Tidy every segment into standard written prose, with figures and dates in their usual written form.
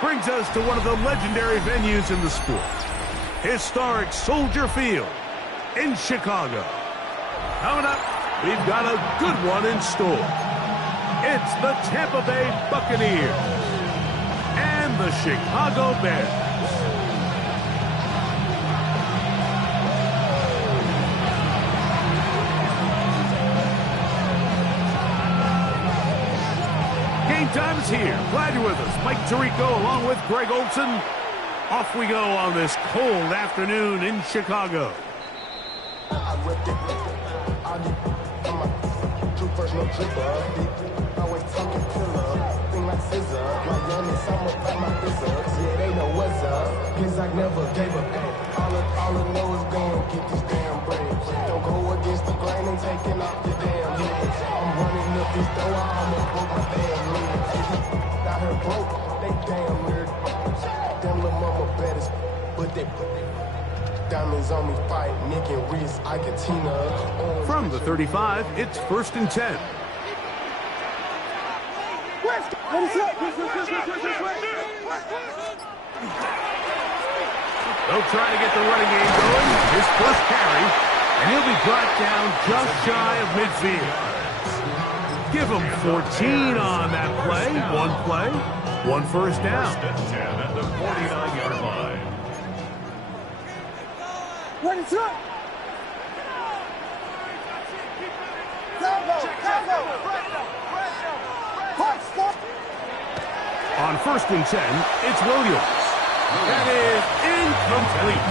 brings us to one of the legendary venues in the sport. Historic Soldier Field in Chicago. Coming up, we've got a good one in store. It's the Tampa Bay Buccaneers and the Chicago Bears. Game time is here. Glad you're with us. Mike Tirico along with Greg Olson. Off we go on this cold afternoon in Chicago. Diamonds on me fight, Nick and Reese, Iketina. From the 35, it's 1st and 10. They'll try to get the running game going. His first carry, and he'll be brought down just shy of midfield. Give him 14 on that play, one first down. 1st and 10 at the 49-yard line. On 1st and 10, it's Williams. That is incomplete.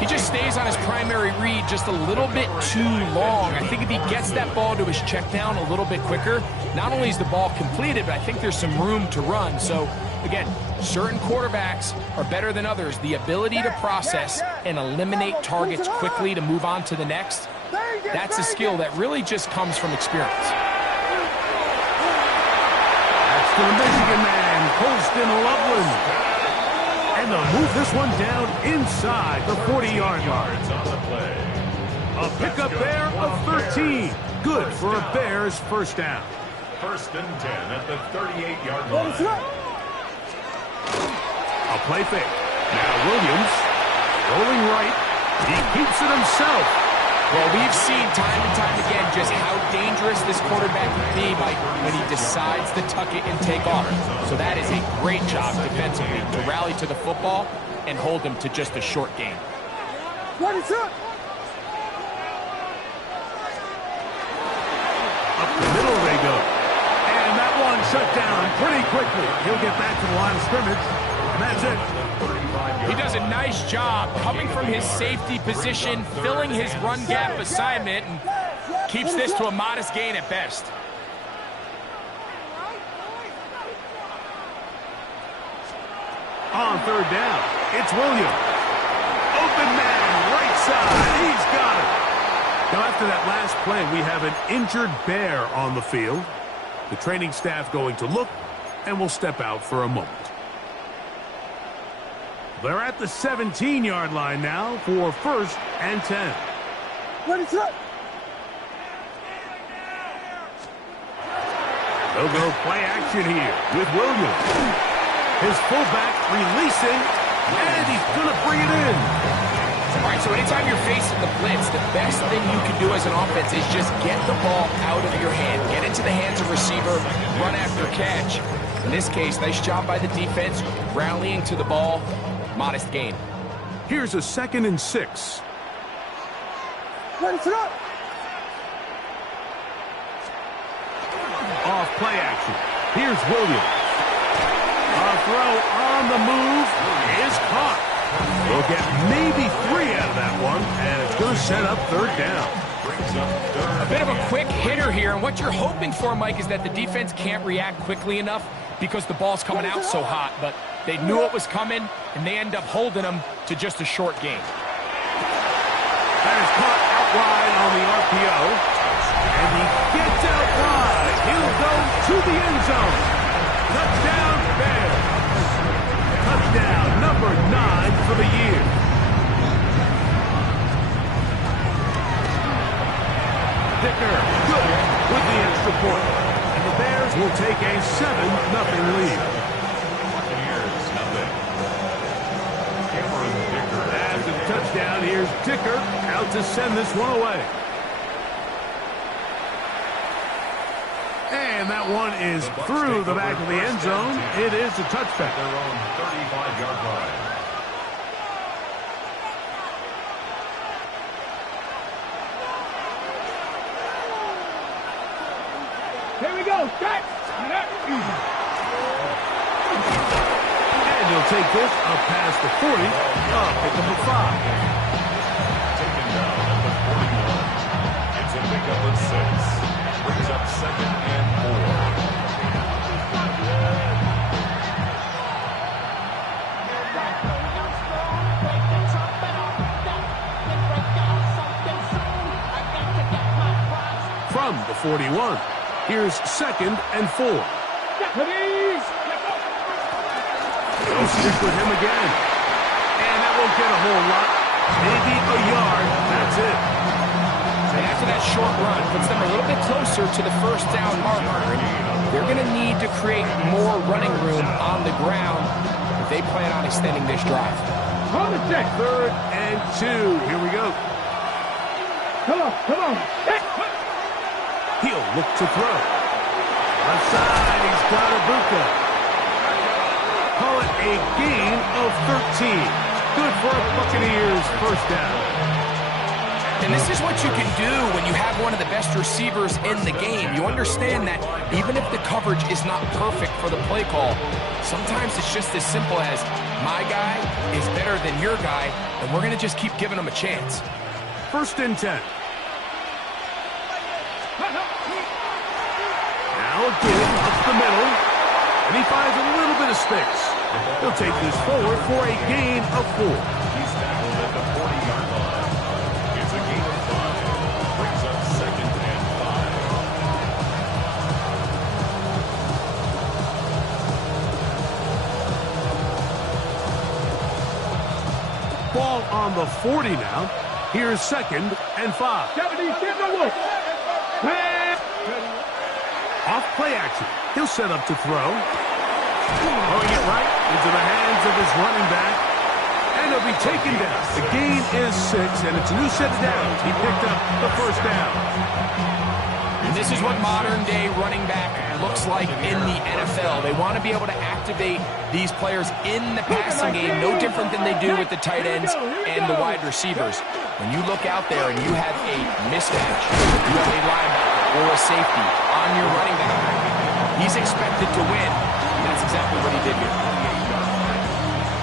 He just stays on his primary read just a little bit too long. I think if he gets that ball to his check down a little bit quicker, not only is the ball completed, but I think there's some room to run. So, again, certain quarterbacks are better than others. The ability to process and eliminate targets quickly to move on to the next, that's a skill that really just comes from experience. That's the Michigan man, Colston Loveland. And they'll move this one down inside the 40-yard line. A pickup there of 13. Good for a Bears first down. 1st and 10 at the 38-yard line. A play fake. Now Williams rolling right. He keeps it himself. Well, we've seen time and time again just how dangerous this quarterback can be when he decides to tuck it and take off. So that is a great job defensively to rally to the football and hold him to just a short gain. Up the middle they go. And that one shut down pretty quickly. He'll get back to the line of scrimmage. And that's it. He does a nice job coming from his safety position, filling his run gap assignment, and keeps this to a modest gain at best. On 3rd down, it's Williams. Open man, right side. He's got it. Now, after that last play, we have an injured Bear on the field. The training staff going to look, and will step out for a moment. They're at the 17-yard line now for 1st and 10. They'll go play action here with Williams. His fullback releasing, and he's going to bring it in. All right, so anytime you're facing the blitz, the best thing you can do as an offense is just get the ball out of your hand. Get into the hands of receiver, run after catch. In this case, nice job by the defense, rallying to the ball. Modest gain. Here's a 2nd and 6. Off play action. Here's Williams. A throw on the move is caught. We'll get maybe 3 out of that one, and it's going to set up 3rd down. A bit of a quick hitter here, and what you're hoping for, Mike, is that the defense can't react quickly enough because the ball's coming out so hot, but they knew it was coming, and they end up holding them to just a short gain. That is caught out wide on the RPO, and he gets out wide. He'll go to the end zone. Touchdown, Bears. Touchdown number 9 for the year. Dicker, good with the extra point. And the Bears will take a 7-0 lead. kicker out to send this one away. And that one is through the back of the end zone. It is a touchback. Their own 35-yard line. Here we go. Set. And he'll take this up past the 40. Pick up a 5. Taken down at the 41. It's a pickup of 6. Brings up 2nd and 4. From the 41, here's 2nd and 4. They'll stick with him again. And that won't get a whole lot. Maybe a yard. That's it. And after that short run, puts them a little bit closer to the first down marker. They're going to need to create more running room on the ground if they plan on extending this drive. On the check. 3rd and 2. Here we go. Come on, come on. He'll look to throw. Left side, he's got Ibuka. Call it a gain of 13. Good for a Buccaneers first down. And this is what you can do when you have one of the best receivers in the game. You understand that even if the coverage is not perfect for the play call, sometimes it's just as simple as my guy is better than your guy, and we're going to just keep giving him a chance. 1st and 10. Now again, up the middle. And he finds a little bit of space. He'll take this forward for a gain of 4. He's tackled at the 40-yard line. It's a gain of 5. Brings up 2nd and 5. Ball on the 40 now. Here's 2nd and 5. 70, get the look. Off play action. He'll set up to throw. Throwing it right into the hands of his running back. And he'll be taken down. The gain is 6, and it's a new set of downs. He picked up the first down. And this is what modern-day running back looks like in the NFL. They want to be able to activate these players in the passing game, no different than they do with the tight ends and the wide receivers. When you look out there and you have a mismatch, you have a linebacker or a safety on your running back, he's expected to win. And that's exactly what he did here.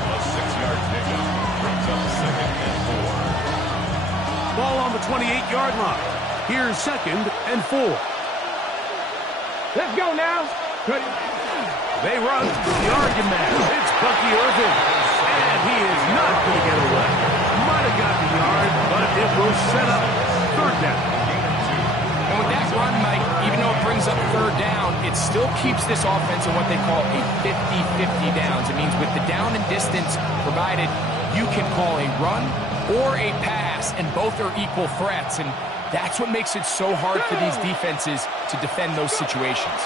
A 6-yard pickup. Brings up 2nd and 4. Ball on the 28-yard line. Here's 2nd and 4. Let's go now. They run the argument. It's Bucky Irving. And he is not going to get away. Might have got the yard, but it will set up 3rd down. And with that run, Mike, even though it brings up 3rd down, it still keeps this offense in what they call a 50-50 downs. It means with the down and distance provided, you can call a run or a pass, and both are equal threats. And that's what makes it so hard for these defenses to defend those situations.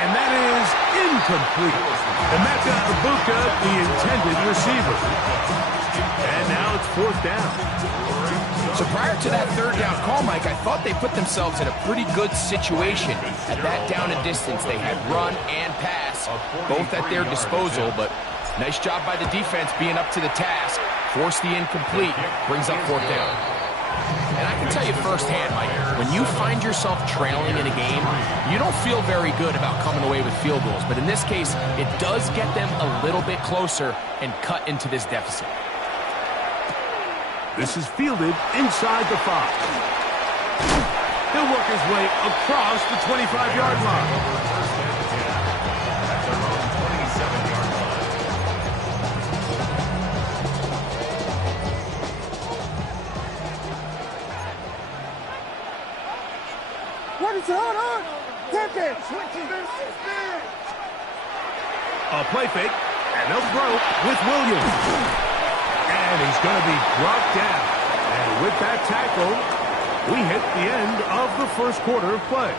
And that is incomplete. Emeka Ibuka, the intended receiver. And now it's 4th down. So prior to that 3rd down call, Mike, I thought they put themselves in a pretty good situation at that down and distance. They had run and pass, both at their disposal, but nice job by the defense being up to the task. Force the incomplete, brings up 4th down. And I can tell you firsthand, Mike, when you find yourself trailing in a game, you don't feel very good about coming away with field goals. But in this case, it does get them a little bit closer and cut into this deficit. This is fielded inside the 5. He'll work his way across the 25-yard line. What is going on? Take it. A play fake, and they'll throw with Williams. And he's going to be brought down. And with that tackle, we hit the end of the first quarter of play.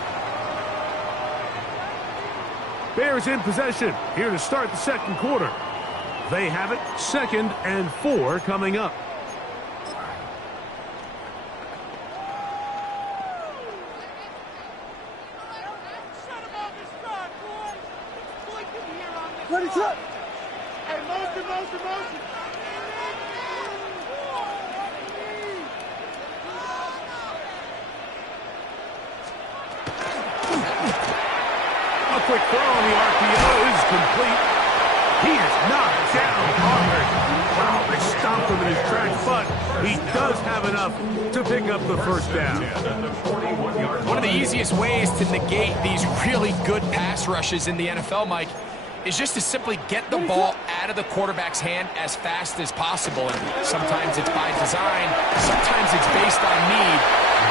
Bears in possession here to start the second quarter. They have it, 2nd and 4 coming up. Ready, set. Hey, motion. A quick throw on the RPO is complete. He is knocked down hard. Wow, they stopped him in his tracks, but he does have enough to pick up the first down. One of the easiest ways to negate these really good pass rushes in the NFL, Mike, is just to simply get the ball out of the quarterback's hand as fast as possible. And sometimes it's by design, sometimes it's based on need.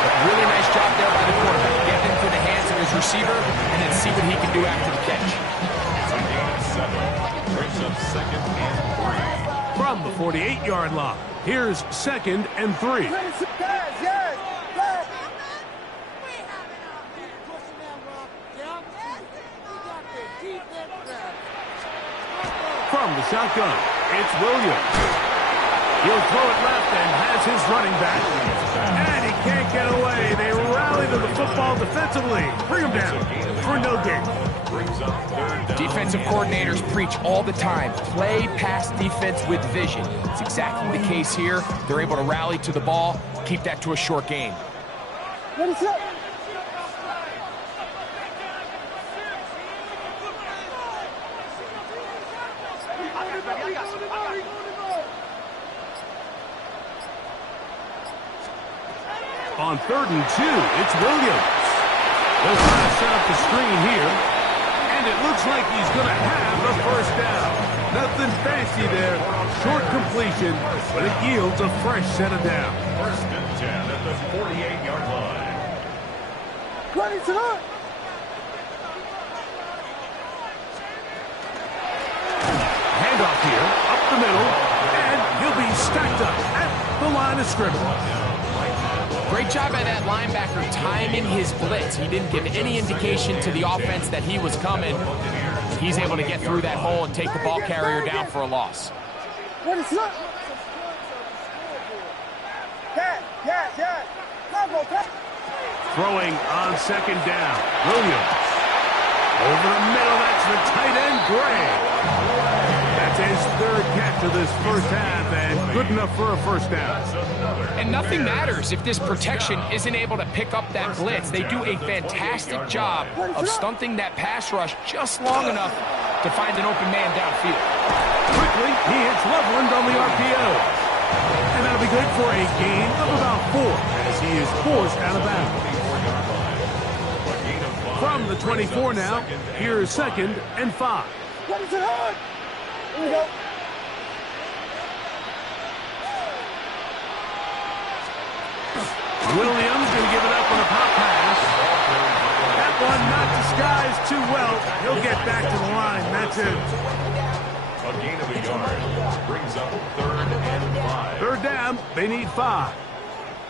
But really nice job there by the quarterback, getting into the hands of his receiver and then see what he can do after the catch. It's a gain of 7. Brings up 2nd and 3. From the 48-yard line, here's 2nd and 3. Ready, set. Yes, yes. From the shotgun, it's Williams. He'll throw it left and has his running back. And he can't get away. They rally to the football defensively. Bring him down for no gain. Brings up 3rd down. Defensive coordinators preach all the time, play pass defense with vision. It's exactly the case here. They're able to rally to the ball, keep that to a short game. Ready, set. On 3rd and 2, it's Williams. They'll try to set up the screen here. And it looks like he's going to have the first down. Nothing fancy there. Short completion, but it yields a fresh set of downs. 1st and 10 at the 48-yard line. Ready, set. Handoff here, up the middle, and he'll be stacked up at the line of scrimmage. Great job by that linebacker timing his blitz. He didn't give any indication to the offense that he was coming. He's able to get through that hole and take the ball carrier down for a loss. Ready, set. Yes. Combo, cat. Throwing on 2nd down, Williams. Over the middle, that's the tight end, Gray. That's his 3rd catch of this first half, and good enough for a first down. And nothing matters if this protection isn't able to pick up that blitz. They do a fantastic job of stunting that pass rush just long enough to find an open man downfield. Quickly, he hits Loveland on the RPO. And that'll be good for a gain of about 4 as he is forced out of bounds. From the 24 now, here's 2nd and 5. Ready, set. Here we go. Williams going to give it up on a pop pass. That one not disguised too well. He'll get back to the line. That's it. A gain of a yard. Brings up 3rd and 5. 3rd down. They need 5.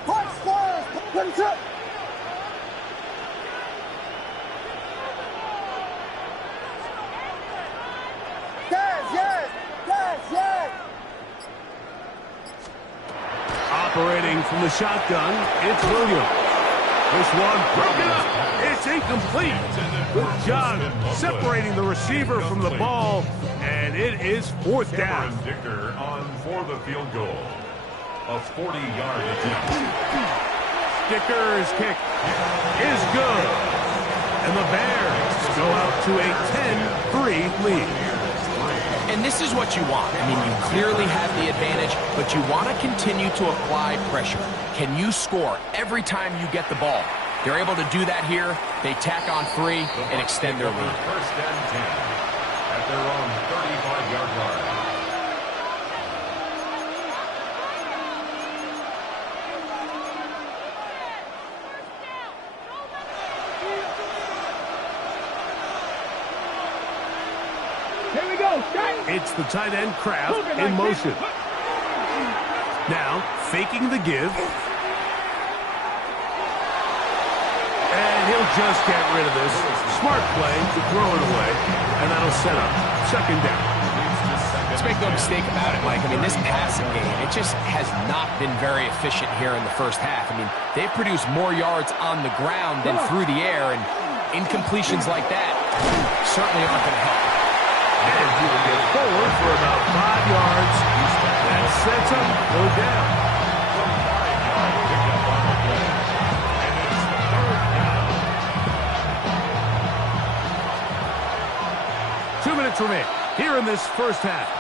Punch, stars. Ready, set. Yes. Operating from the shotgun, it's Williams. This one broken up. It's incomplete. Good job separating the receiver from the ball, and it is 4th down. Cameron Dicker on for the field goal. A 40-yard attempt. Dicker's kick is good. And the Bears go out to a 10-3 lead. And this is what you want. I mean, you clearly have the advantage, but you want to continue to apply pressure. Can you score every time you get the ball? They're able to do that here. They tack on 3 and extend their lead. 1st and 10 at their own 35-yard line. Here we go. It's the tight end Kraft in motion. Now, faking the give. And he'll just get rid of this. Smart play to throw it away. And that'll set up 2nd down. Leads to 2nd Let's make no mistake about it, Mike. I mean, this passing game, it just has not been very efficient here in the first half. I mean, they've produced more yards on the ground than through the air, and incompletions like that certainly aren't going to help. And he will get forward for about 5 yards. That sets him go down. 2 minutes remain here in this first half.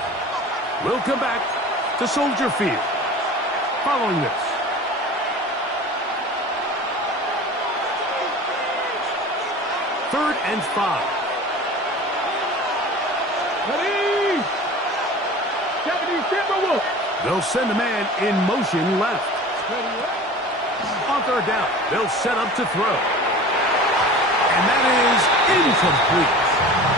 We'll come back to Soldier Field following this. Third and 5. Ready! Japanese Timberwolf! They'll send a man in motion left. On third down, they'll set up to throw. And that is incomplete.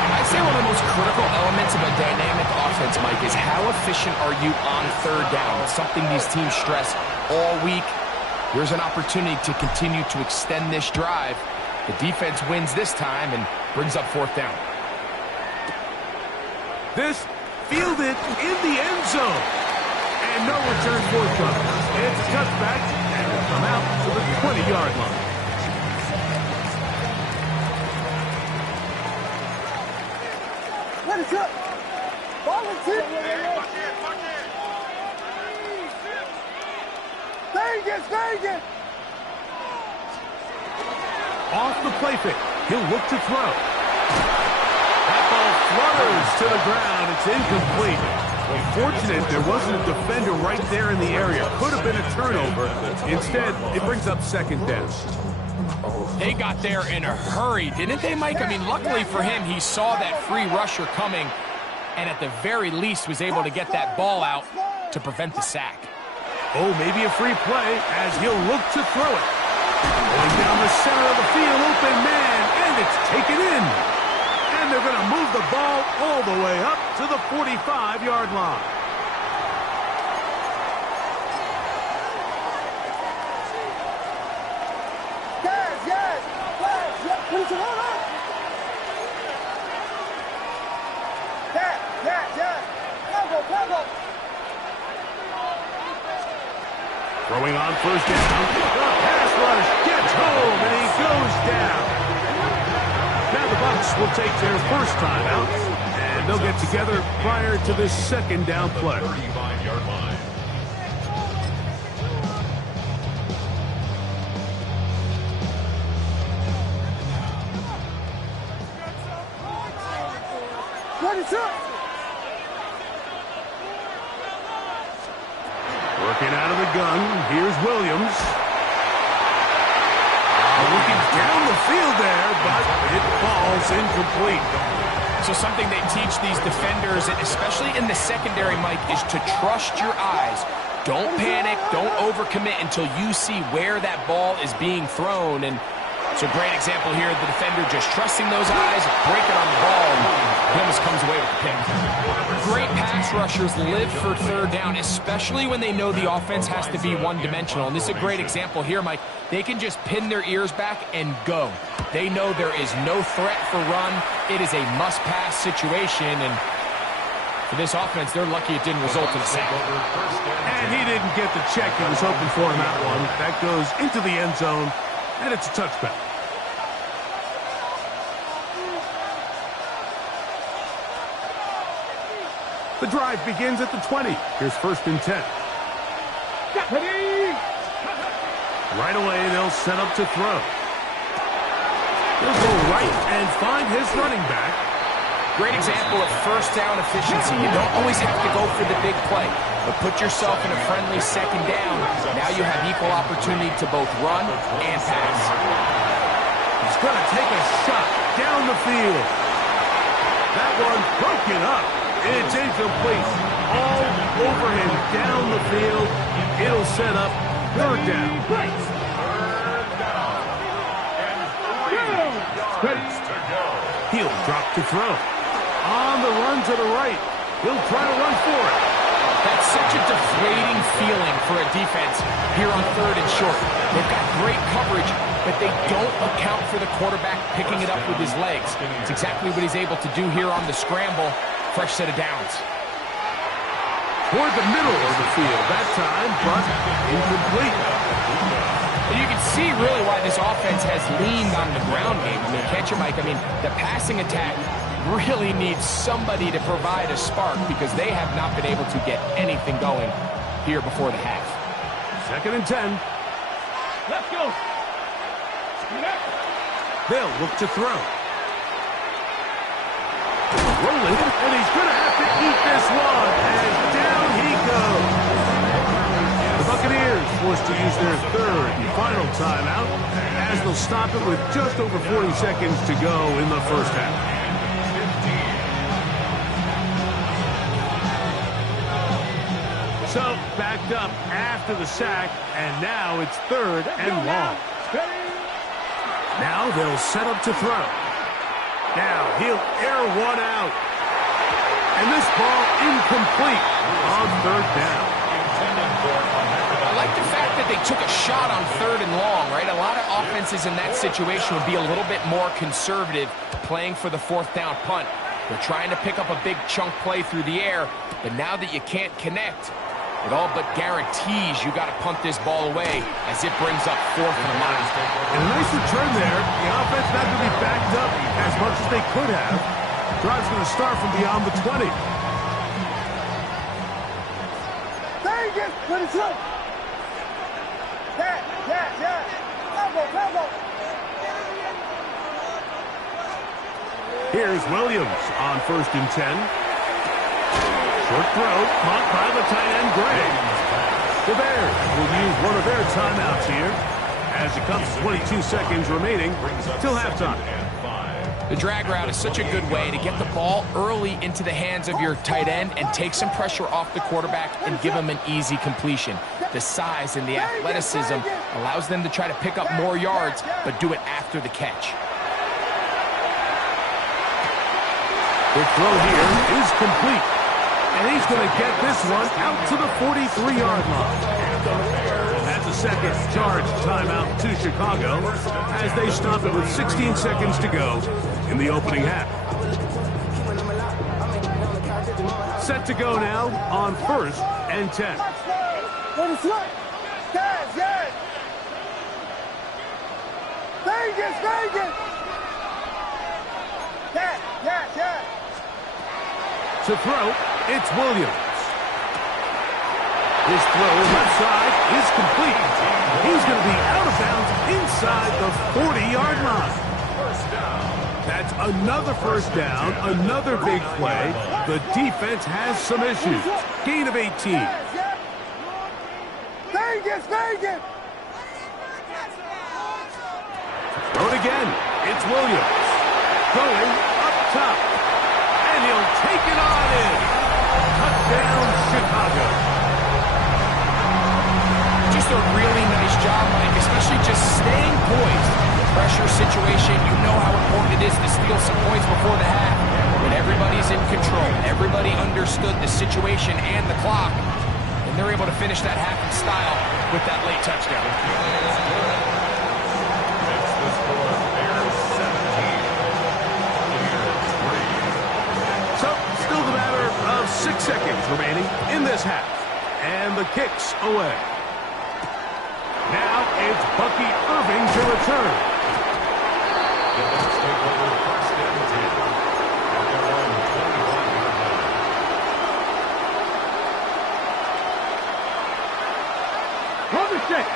I'd say one of the most critical elements of a dynamic offense, Mike, is how efficient are you on third down? It's something these teams stress all week. Here's an opportunity to continue to extend this drive. The defense wins this time and brings up fourth down. This fielded in the end zone. And no return forthcoming. It's a touchback, and it'll come out to the 20-yard line. Let it up! Volunteer! Vegas! Off the play fake, he'll look to throw. That ball flutters to the ground. It's incomplete. Well, fortunate there wasn't a defender right there in the area. Could have been a turnover. Instead, it brings up second down. They got there in a hurry, didn't they, Mike? I mean, luckily for him, he saw that free rusher coming and at the very least was able to get that ball out to prevent the sack. Oh, maybe a free play as he'll look to throw it. Going down the center of the field, open man, and it's taken in. And they're going to move the ball all the way up to the 45-yard line. Yes! Put it on up! Yes! Tackle! Throwing on first down. The pass rush gets home, and he goes down. Now the Bucs will take their first time out, and they'll get together prior to this second down play. 35-yard line. Working out of the gun, here's Williams. Looking down the field there, but it falls incomplete. So something they teach these defenders, especially in the secondary, Mike, is to trust your eyes. Don't panic, don't overcommit until you see where that ball is being thrown. And it's a great example here, the defender just trusting those eyes, breaking on the ball, and he almost comes away with the pick. Great pass rushers live for third down, especially when they know the offense has to be one-dimensional. And this is a great example here, Mike. They can just pin their ears back and go. They know there is no threat for run. It is a must-pass situation, and for this offense, they're lucky it didn't result in a sack. And he didn't get the check he was hoping for in that one. That goes into the end zone, and it's a touchback. The drive begins at the 20. Here's first and 10. Right away, they'll set up to throw. He'll go right and find his running back. Great example of first down efficiency. You don't always have to go for the big play, but put yourself in a friendly second down. Now you have equal opportunity to both run and pass. He's going to take a shot down the field. That one broken up. It's incomplete. All over him down the field. It'll set up third down. He'll drop to throw. On the run to the right. He'll try to run for it. That's such a deflating feeling for a defense here on third and short. They've got great coverage, but they don't account for the quarterback picking it up with his legs. It's exactly what he's able to do here on the scramble. Fresh set of downs. toward the middle of the field that time, but incomplete. And you can see really why this offense has leaned on the ground game. I mean, can't you, Mike? I mean, the passing attack really needs somebody to provide a spark because they have not been able to get anything going here before the half. 2nd and 10. Let's go. They'll look to throw. Rolling, and he's going to have to eat this one, and down he goes. The Buccaneers forced to use their 3rd and final timeout as they'll stop it with just over 40 seconds to go in the first half. So, backed up after the sack, and now it's 3rd and long. Now they'll set up to throw. Now he'll air one out. And this ball incomplete on 3rd down. I like the fact that they took a shot on 3rd and long, right? A lot of offenses in that situation would be a little bit more conservative playing for the 4th down punt. They're trying to pick up a big chunk play through the air, but now that you can't connect, it all but guarantees you got to punt this ball away as it brings up 4th and a mile. And a nice return there. The offense not going to be backed up as much as they could have. Drive's going to start from beyond the 20. Vegas, let it shoot. Yeah. Combo. Here's Williams on 1st and 10. Short throw, caught by the tight end, Gray. The Bears will use one of their timeouts here as it comes to 22 seconds remaining till halftime. The drag route is such a good way to get the ball early into the hands of your tight end and take some pressure off the quarterback and give him an easy completion. The size and the athleticism allows them to try to pick up more yards, but do it after the catch. The throw here is complete. And he's going to get this one out to the 43-yard line. That's a 2nd charge timeout to Chicago as they stop it with 16 seconds to go in the opening half. Set to go now on 1st and 10. Let it shoot. Yes. Vegas. Yeah. To throw, it's Williams. His throw left side is complete. He's going to be out of bounds inside the 40-yard line. That's another 1st down, another big play. The defense has some issues. Gain of 18. Vegas. Throw it again. It's Williams. Going up top. And he'll take it on in. Touchdown, Chicago. Just a really nice job, Mike, especially just staying poised. Pressure situation, you know how important it is to steal some points before the half. But everybody's in control. Everybody understood the situation and the clock. And they're able to finish that half in style with that late touchdown. So, still the matter of 6 seconds remaining in this half. And the kick's away. Now it's Bucky Irving to return.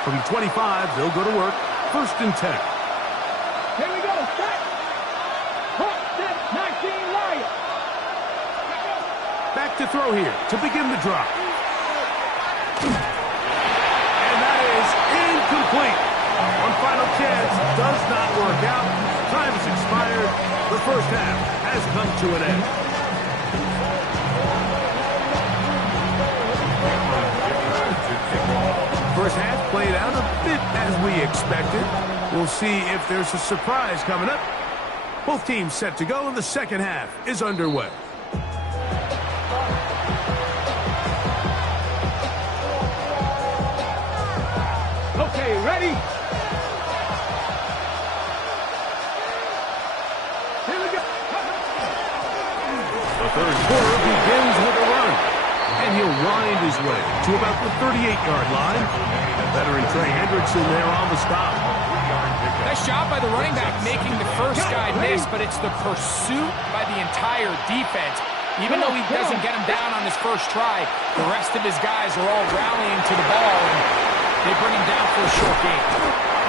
From 25, they'll go to work. 1st and 10. Here we go. Set. Hook, set, 19, Lion. Back to throw here to begin the drive. And that is incomplete. One final chance does not work out. Time has expired. The first half has come to an end. First half played out a bit as we expected. We'll see if there's a surprise coming up. Both teams set to go, and the second half is underway. Okay, ready? Here we go. The third quarter begins with a run. And he'll wind his way to about the 38-yard line. Veteran Trey Hendrickson there on the stop. Nice job by the running back making the first guy miss, but it's the pursuit by the entire defense. Even though he doesn't get him down on his first try, the rest of his guys are all rallying to the ball, and they bring him down for a short gain.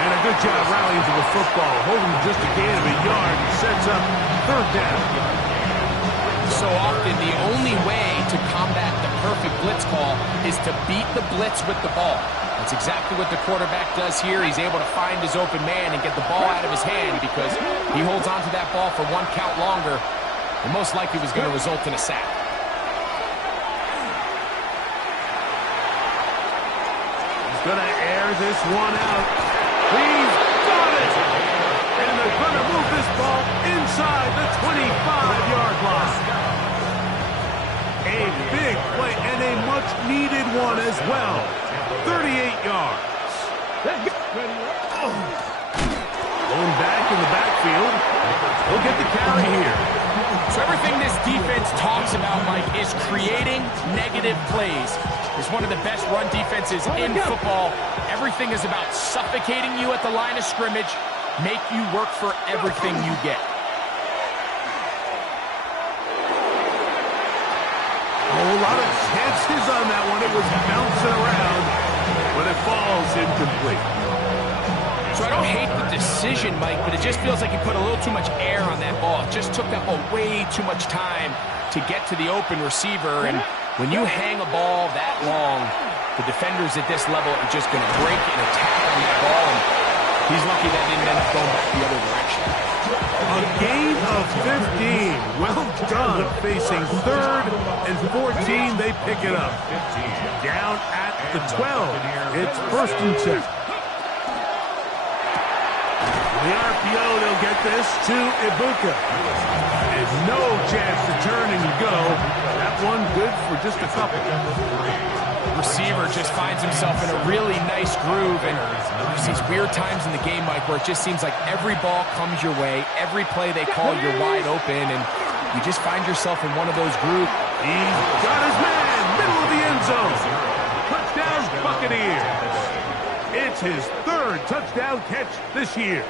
And a good job rallying to the football, holding just a gain of a yard and sets up third down. So often, the only way to combat the perfect blitz call is to beat the blitz with the ball. That's exactly what the quarterback does here. He's able to find his open man and get the ball out of his hand because he holds on to that ball for one count longer, and most likely was going to result in a sack. He's going to air this one out. He's got it! And they're going to move this ball inside the 25-yard line. A big play and a much-needed one as well. 38 yards. Going back in the backfield. He'll get the carry here. So everything this defense talks about, Mike, is creating negative plays. It's one of the best run defenses in football. Everything is about suffocating you at the line of scrimmage, make you work for everything you get. A lot of chances on that one. It was bouncing around, but it falls incomplete. So I don't hate the decision, Mike, but it just feels like he put a little too much air on that ball. It just took that ball way too much time to get to the open receiver. And when you hang a ball that long, the defenders at this level are just going to break and attack on that ball. And he's lucky that didn't end up going back the other direction. A gain of 15. Well done. Facing 3rd and 14, they pick it up. Down at the 12. It's 1st and 10. The RPO, they'll get this to Ibuka. And no chance to turn and go. That one good for just a couple. Receiver just finds himself in a really nice groove, and there's these weird times in the game, Mike, where it just seems like every ball comes your way, every play they call, you're wide open, and you just find yourself in one of those groups. He's got his man, middle of the end zone. Touchdown, Buccaneers. It's his 3rd touchdown catch this year.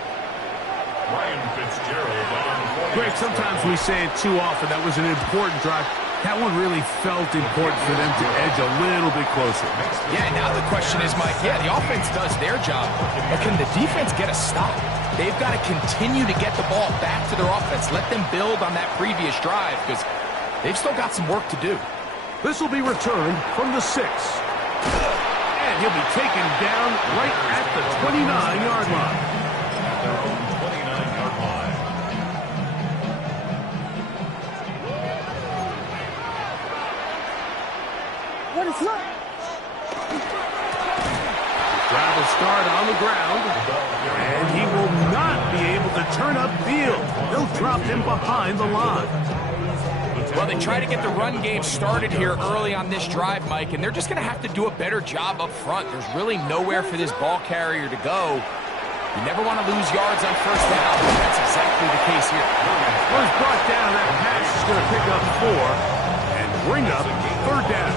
Ryan Fitzgerald on Greg, sometimes we say it too often. That was an important drive. That one really felt important for them to edge a little bit closer. Yeah, now the question is, Mike, the offense does their job, but can the defense get a stop? They've got to continue to get the ball back to their offense. Let them build on that previous drive because they've still got some work to do. This will be returned from the 6. And he'll be taken down right at the 29-yard line. their own 29-yard line. What is up? Drive will start on the ground, and he will not be able to turn upfield. They'll drop him behind the line. Well, they try to get the run game started here early on this drive, Mike, and they're just going to have to do a better job up front. There's really nowhere for this ball carrier to go. You never want to lose yards on first down, but that's exactly the case here. First brought down, that pass is going to pick up 4 and bring up third down.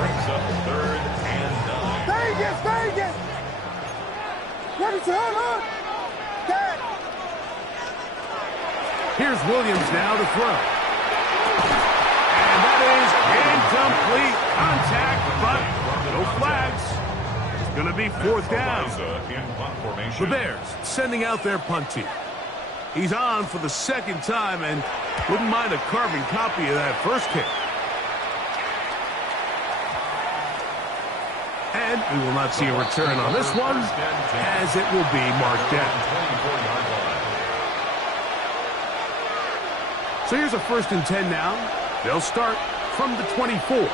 Brings up 3rd and 9. Vegas, Vegas! What is going on? Dad! Here's Williams now to throw. And that is incomplete contact, but no flags. It's going to be 4th down. In punt formation. The Bears sending out their punt team. He's on for the 2nd time and wouldn't mind a carbon copy of that first kick. And we will not see a return on this one, as it will be marked down. 24-yard line. So here's a 1st and 10 now. They'll start from the 24.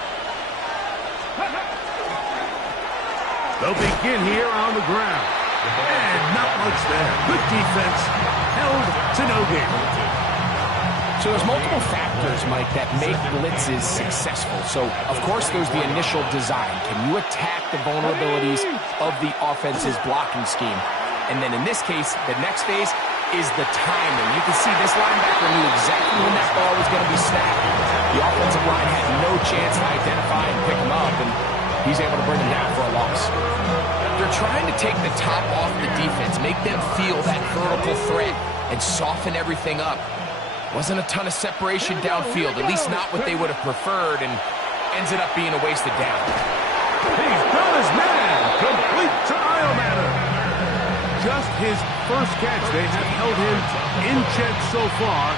They'll begin here on the ground. And not much there. Good defense. Held to no gain. So there's multiple factors, Mike, that make blitzes successful. So, of course, there's the initial design. Can you attack the vulnerabilities of the offense's blocking scheme? And then in this case, the next phase is the timing. You can see this linebacker knew exactly when that ball was going to be snapped. He The offensive line had no chance to identify and pick him up, and he's able to bring him down for a loss. They're trying to take the top off the defense, make them feel that vertical threat, and soften everything up. Wasn't a ton of separation downfield, at least not what they would have preferred, and ends it up being a wasted down. He's got his man, complete to Iomatter. Just his first catch. They have held him in check so far.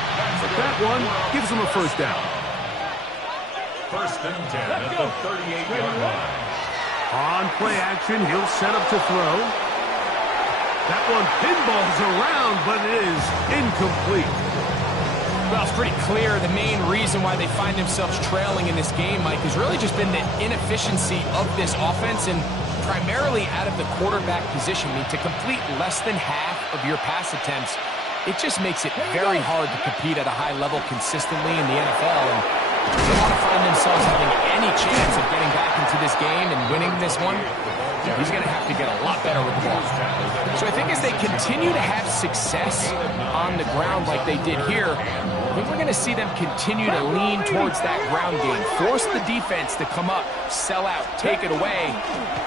That one gives him a first down. First and 10 at the 38-yard line. On play action, he'll set up to throw. That one pinballs around, but it is incomplete. Well, it's pretty clear the main reason why they find themselves trailing in this game, Mike, has really just been the inefficiency of this offense and primarily out of the quarterback position. I mean, to complete less than half of your pass attempts, it just makes it very hard to compete at a high level consistently in the NFL. And if they want to find themselves having any chance of getting back into this game and winning this one, he's going to have to get a lot better with the ball. So I think as they continue to have success on the ground like they did here, I think we're going to see them continue to lean towards that ground game, force the defense to come up, sell out, take it away,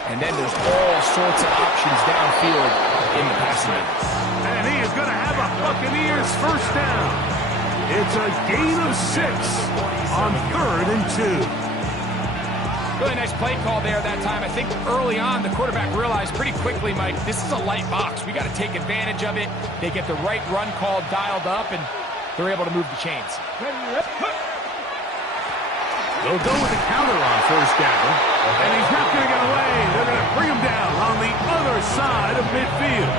and then there's all sorts of options downfield in the passing game. And he is going to have a Buccaneers first down. It's a gain of 6 on 3rd and 2. Really nice play call there that time. I think early on, the quarterback realized pretty quickly, Mike, this is a light box. We got to take advantage of it. They get the right run call dialed up, and they're able to move the chains. They'll go with the counter on first down, and he's not going to get away. They're going to bring him down on the other side of midfield.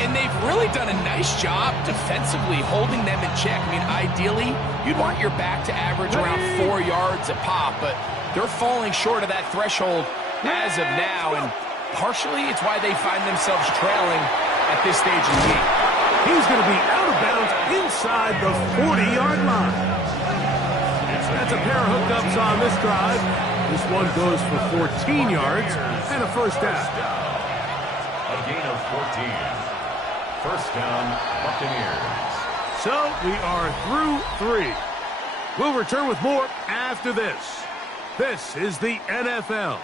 And they've really done a nice job defensively holding them in check. I mean, ideally, you'd want your back to average around 4 yards a pop, but they're falling short of that threshold as of now, and partially it's why they find themselves trailing at this stage of the game. He's going to be out of bounds inside the 40-yard line. That's a pair of hookups on this drive. This one goes for 14 yards and a first down. A gain of 14. First down, Buccaneers. So we are through 3. We'll return with more after this. This is the NFL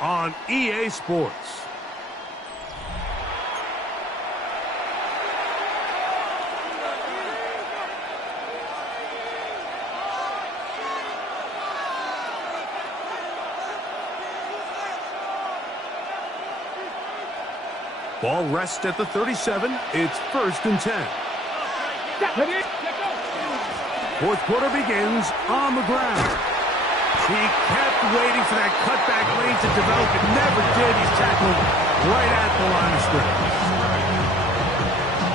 on EA Sports. Ball rests at the 37. It's 1st and 10. Fourth quarter begins on the ground. He kept waiting for that cutback lane to develop. It never did. He's tackled right at the line of scrimmage.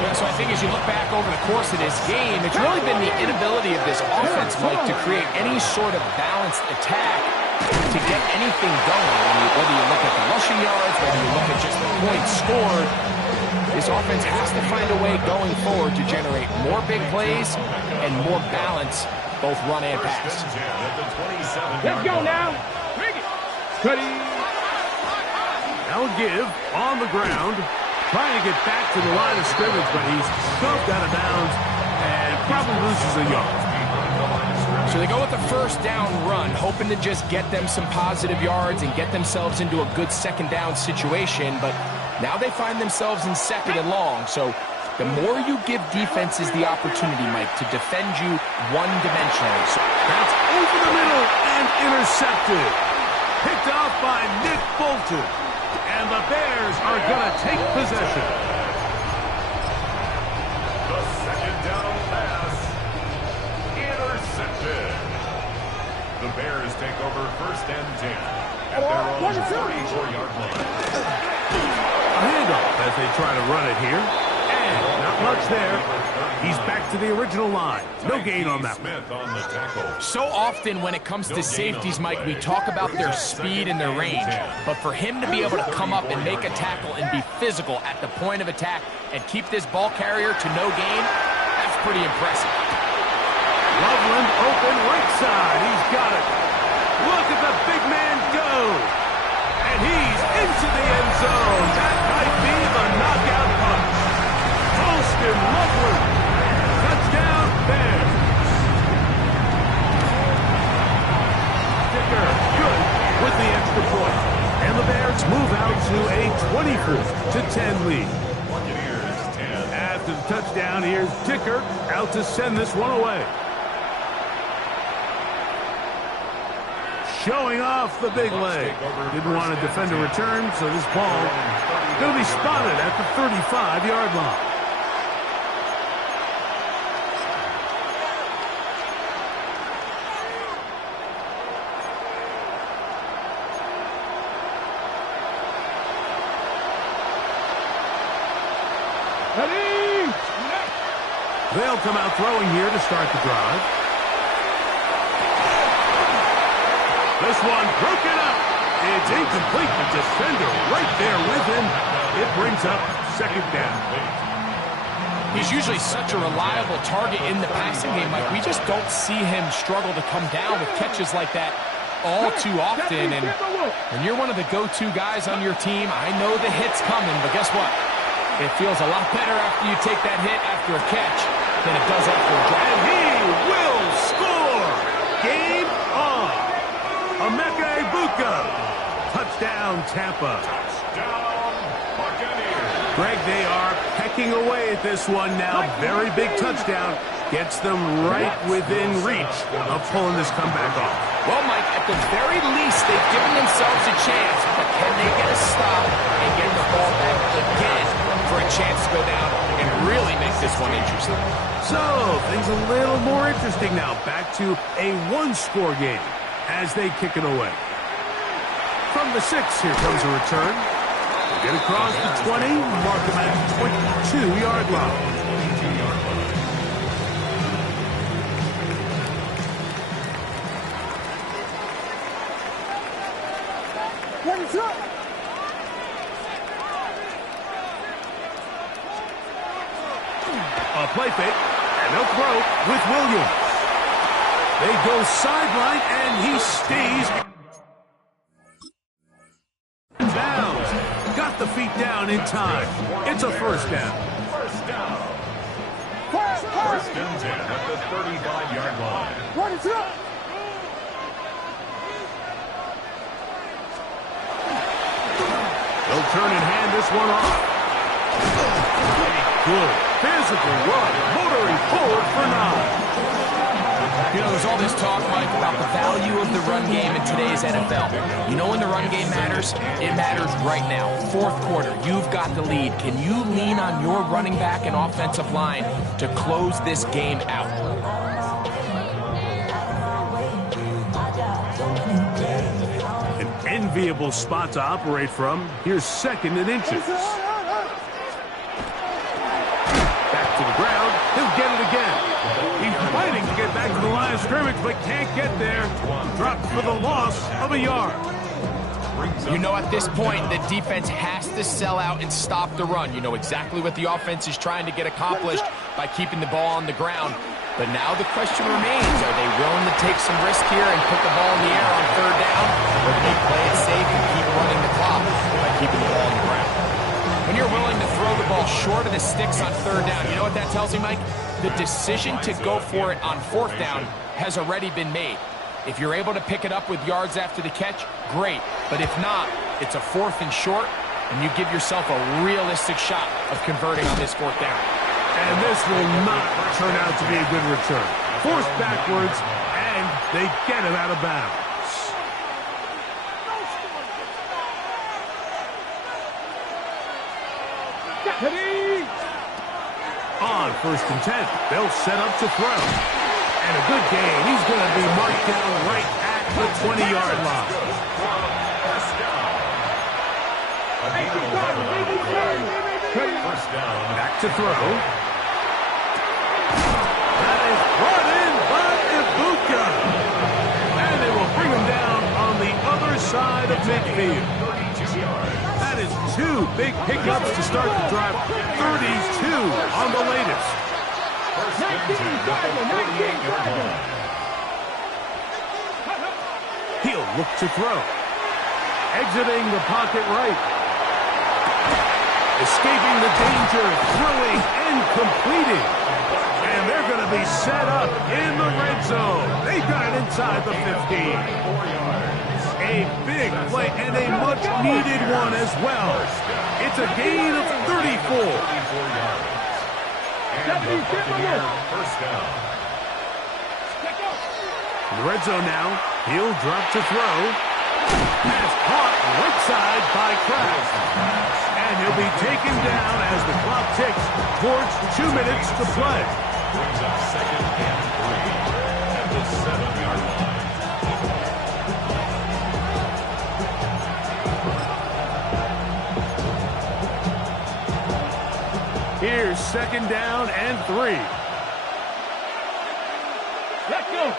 Yeah, so I think as you look back over the course of this game, it's really been the inability of this offense, Mike, to create any sort of balanced attack to get anything going. Whether you look at the rushing yards, whether you look at just the points scored, this offense has to find a way going forward to generate more big plays and more balance, both run and pass. Let's go now. Bring it. Cutting. Now give on the ground. Trying to get back to the line of scrimmage, but he's shoved out of bounds and probably loses a yard. So they go with the first down run, hoping to just get them some positive yards and get themselves into a good second down situation, but now they find themselves in 2nd and long. So the more you give defenses the opportunity, Mike, to defend you one-dimensionally. So that's over the middle and intercepted. Picked off by Nick Bolton. And the Bears are going to take possession. The second down pass. Intercepted. The Bears take over 1st and 10 at their own 44-yard line. A handoff as they try to run it here. And not much there. He's back to the original line. No gain on that one. So often when it comes to safeties, Mike, we talk about their speed and their range. But for him to be able to come up and make a tackle and be physical at the point of attack and keep this ball carrier to no gain, that's pretty impressive. Loveland open right side. He's got it. Look at the big man go. And he's into the end zone. That might be the knockout punch. Austin Loveland. Touchdown, Bears. 10 lead. Buccaneers 10. After the touchdown, here's Dicker out to send this one away. Showing off the big leg. Didn't want to defend a return, so this ball going to be spotted at the 35-yard line. Ready? They'll come out throwing here to start the drive. This one broken up. It's incomplete. The defender right there with him. It brings up second down. He's usually such a reliable target in the passing game, Mike. We just don't see him struggle to come down with catches like that all too often. And when you're one of the go-to guys on your team, I know the hit's coming, but guess what? It feels a lot better after you take that hit after a catch than it does after a drive. And he will score. Game on. Emeka Egbuka. Touchdown, Tampa. Touchdown, Buccaneers. Greg, they are pecking away at this one now. Very big touchdown. Gets them right within reach of pulling this comeback off. Well, Mike, at the very least, they've given themselves a chance, but can they get a stop and get the ball back again for a chance to go down and really make this one interesting? So, things a little more interesting now. Back to a one-score game as they kick it away. From the 6, here comes a return. Get across the 20, mark them at the 22-yard line. A play fake, and they'll throw with Williams. They go sideline, and he stays down. Got the feet down in time. It's a first down. First down. First and 10 at the 35-yard line. They'll turn and hand this one off. Good physical run, motoring forward for 9. You know, there's all this talk, Mike, about the value of the run game in today's NFL. You know when the run game matters? It matters right now. Fourth quarter, you've got the lead. Can you lean on your running back and offensive line to close this game out? An enviable spot to operate from. Here's second and inches. Back to the ground. He'll get it again. He's fighting to get back to the line of scrimmage, but can't get there. Dropped for the loss of a yard. You know, at this point, the defense has to sell out and stop the run. You know exactly what the offense is trying to get accomplished by keeping the ball on the ground. But now the question remains, are they willing to take some risk here and put the ball in the air on third down? Or do they play it safe and keep running the clock by keeping the ball on the ground? When you're willing to throw the ball short of the sticks on third down, you know what that tells me, Mike? The decision to go for it on fourth down has already been made. If you're able to pick it up with yards after the catch, great. But if not, it's a fourth and short, and you give yourself a realistic shot of converting on this fourth down. And this will not turn out to be a good return. Forced backwards, and they get him out of bounds. On first and 10, they'll set up to throw. And a good game. He's going to be marked down right at the 20-yard line. First down. Back to throw. That is brought in by Egbuka. And they will bring him down on the other side of midfield. 32 yards. That is 2 big pickups to start the drive. 32 on the latest. First and 10 at the 48-yard line. He'll look to throw. Exiting the pocket right. Escaping the danger, throwing and completing. And they're going to be set up in the red zone. They got it inside the 15. A A big play and a much-needed one as well. It's a gain of 34. 34 yards. And the Buccaneers first down. In the red zone now. He'll drop to throw. Pass caught right side by Kraft. And he'll be taken down as the clock ticks towards 2 minutes to play. Brings up second and 3 at the 7-yard line. Here's second down and 3. Let's go.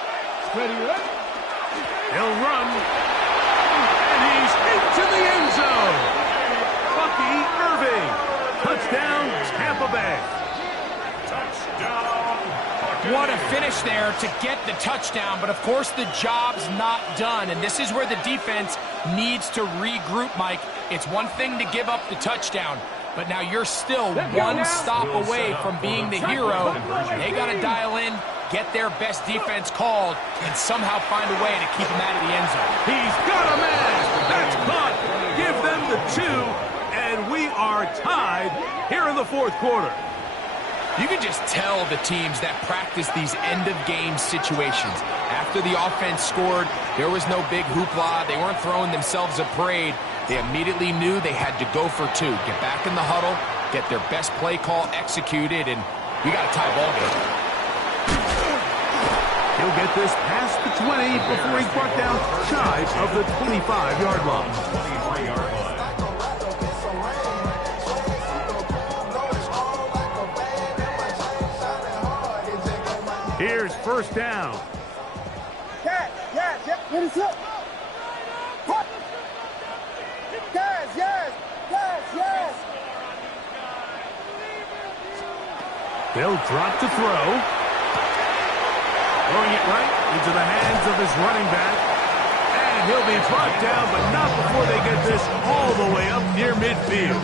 Ready, ready? He'll run. And he's into the end zone. Bucky Irving. Touchdown, Tampa Bay. Touchdown. What a finish there to get the touchdown, but of course the job's not done, and this is where the defense needs to regroup, Mike. It's one thing to give up the touchdown, but now you're still one stop away from being the hero. They got to dial in, get their best defense called, and somehow find a way to keep him out of the end zone. He's got a man. That's caught. Give them the 2, and we are tied here in the fourth quarter. You can just tell the teams that practice these end-of-game situations. After the offense scored, there was no big hoopla. They weren't throwing themselves a parade. They immediately knew they had to go for 2. Get back in the huddle, get their best play call executed, and we got a tie ball game. He'll get this past the 20 before he's brought down shy of the 25-yard line. 23-yard line. Here's first down. Yes, hit us up. What? Yes. They'll drop to throw. Throwing it right into the hands of his running back. And he'll be brought down, but not before they get this all the way up near midfield.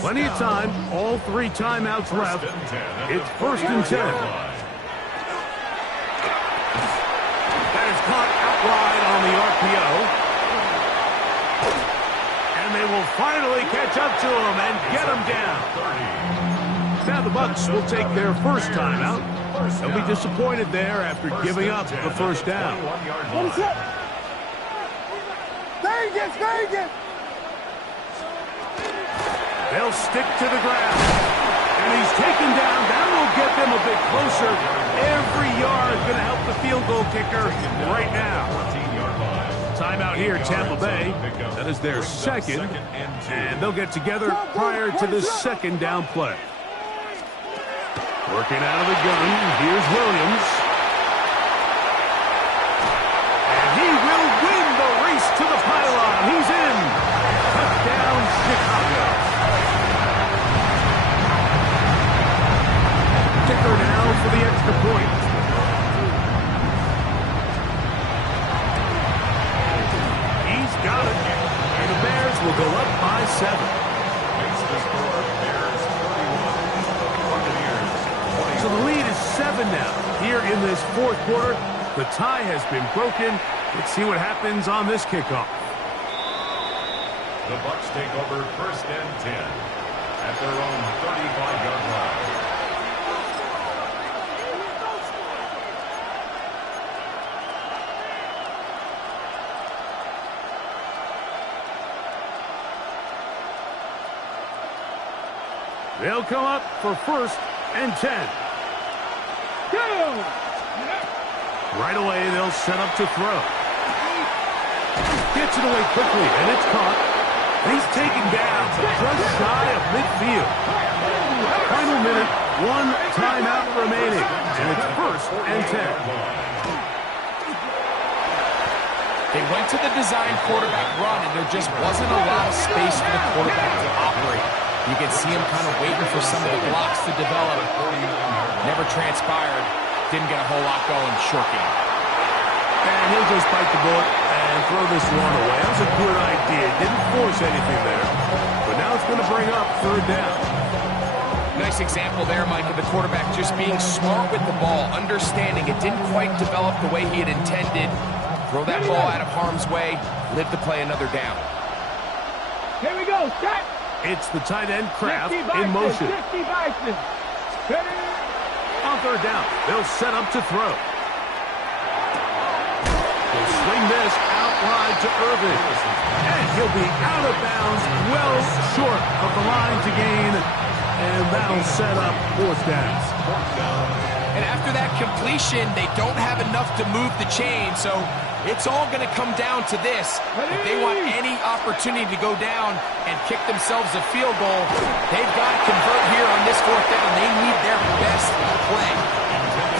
Plenty of time, all 3 timeouts left. It's first and 10. That is caught out wide on the RPO. And they will finally catch up to him and get him down. Now the Bucs will take their first timeout. They'll be disappointed there after giving up the first down. What is up? Vegas! They'll stick to the ground. And he's taken down. That will get them a bit closer. Every yard going to help the field goal kicker right now. Timeout here, Tampa Bay. That is their second. And they'll get together prior to the second down play. Working out of the gun, here's Williams. And he will win the race to the pylon. He's in. Touchdown, Chicago. Kicker now for the extra point. He's got it. And the Bears will go up by 7. Makes the score Bears 41. Buccaneers 20. So the lead is 7 now. Here in this fourth quarter, the tie has been broken. Let's see what happens on this kickoff. The Bucs take over first and 10 at their own 35-yard line. They'll come up for first and 10. Go! Right away, they'll set up to throw. Gets it away quickly, and it's caught. And he's taken down just shy of midfield. Final minute, 1 timeout remaining. And it's first and 10. They went to the design quarterback run, and there just wasn't a lot of space for the quarterback to operate. You can see him kind of waiting for some of the blocks to develop. Never transpired. Didn't get a whole lot going. Short game. And he'll just bite the bullet and throw this one away. That was a good idea. Didn't force anything there. But now it's going to bring up third down. Nice example there, Mike, of the quarterback just being smart with the ball, understanding it didn't quite develop the way he had intended. Throw that ball out of harm's way, live to play another down. Here we go, set. It's the tight end Kraft 50 in motion. 50 Bison. On third down, they'll set up to throw. They'll swing this out wide to Irvin. And he'll be out of bounds, well short of the line to gain. And that'll set up fourth down. And after that completion, they don't have enough to move the chain, so it's all going to come down to this. If they want any opportunity to go down and kick themselves a field goal, they've got to convert here on this fourth down. They need their best play.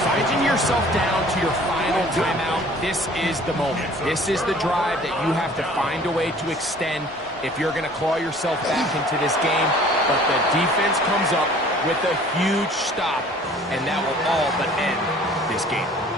Finding yourself down to your final timeout, this is the moment. This is the drive that you have to find a way to extend if you're going to claw yourself back into this game. But the defense comes up with a huge stop, and that will all but end this game.